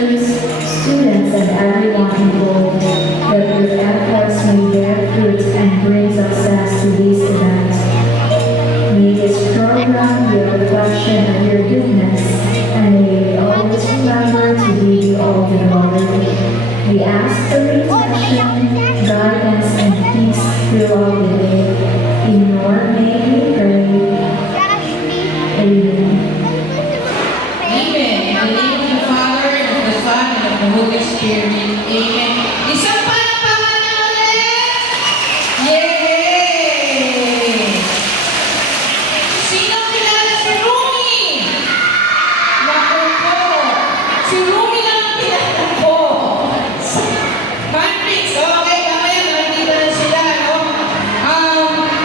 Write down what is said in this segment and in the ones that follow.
teachers, students, and everyone involved, that your efforts may bear fruit and bring success to this event. May this program be a reflection of your goodness, and may we always remember to give you all the glory. We ask for your protection, guidance, and peace throughout the day. In your name we pray. Amen. Amen. In the name of the Father, and of the Son, and of the Holy Spirit. Amen. Isang palakpakan na ulit! Yay! Sino kilala si Rumi? Naku po. Si Rumi lang ang kilala ko. Matrix. Okay, mamaya nakikita na sila, no?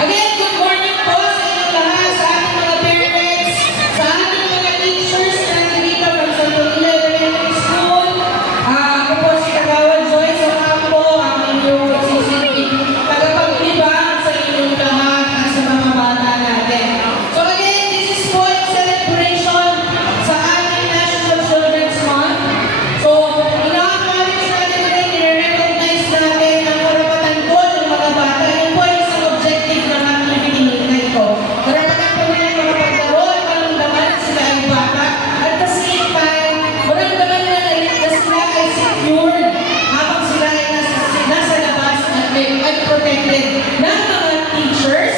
Again, good morning po sa inyong lahat, sa ating mga parents, sa ating mga teachers na nandito from Santo Niño Elementary School. Ako po si Kagawad Joyce Ocampo, ang inyong magsisilbing tagapaglibang sa inyong lahat at sa mga bata natin. So again, this is po yung celebration sa ating National Children's Month. So, ina-acknowledge natin ulit, nire-recognize natin ang karapatan po ng mga bata. Yan po ay isang objective ng ating activity na ito. Karapatan po nila makapaglaro at maramdaman na sila ay bata. At the same time, maramdaman nila na sila ay secured habang sila ay nasa labas at protected ng mga teachers,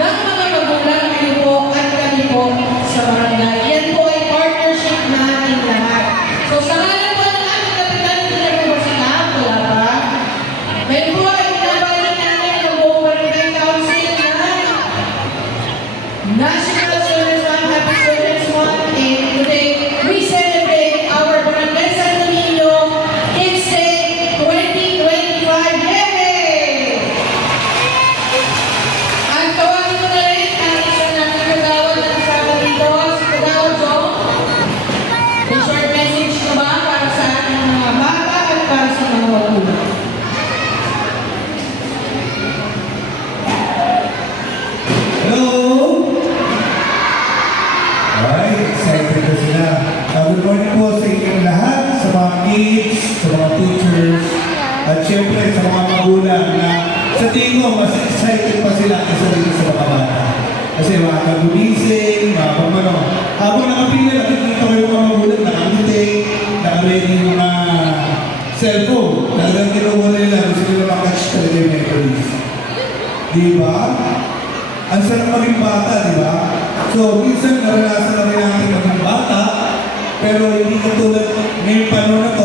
ng mga magulang kayo po at kami po sa barangay. Yan po ay partnership na ating lahat. So sa ngalan po ng ating kapitan, hindi na po sila, wala pa. Ngayon po ay pinabalik natin ang buong barangay council na National Children's Month, Happy Children's Month, and today we celebrate our Barangay Santo Niño Kids Day 2025. Yay! At tawagin ko na rin ang isang nating kagawad na kasama dito, si Kagawad Jong. May short message ko ba para sa ating mga bata at para sa mga magulang? Hello! Alright, excited na sila. Good morning po sa inyong lahat, sa mga kids, sa mga teachers, at syempre sa mga magulang na sa tingin ko, mas excited pa sila kaysa dito sa mga bata. Kasi mga kagulising, mga pamano. Habang nakapila, nakikita ko yung mga magulang, nakangiti, nakaready yung mga cellphone. Talagang kinuha nila, gusto nila makatch talaga yung memories. Diba? Ang sarap maging bata, di ba? So, minsan naranasan na rin natin maging bata, pero hindi katulad ngayong panahon na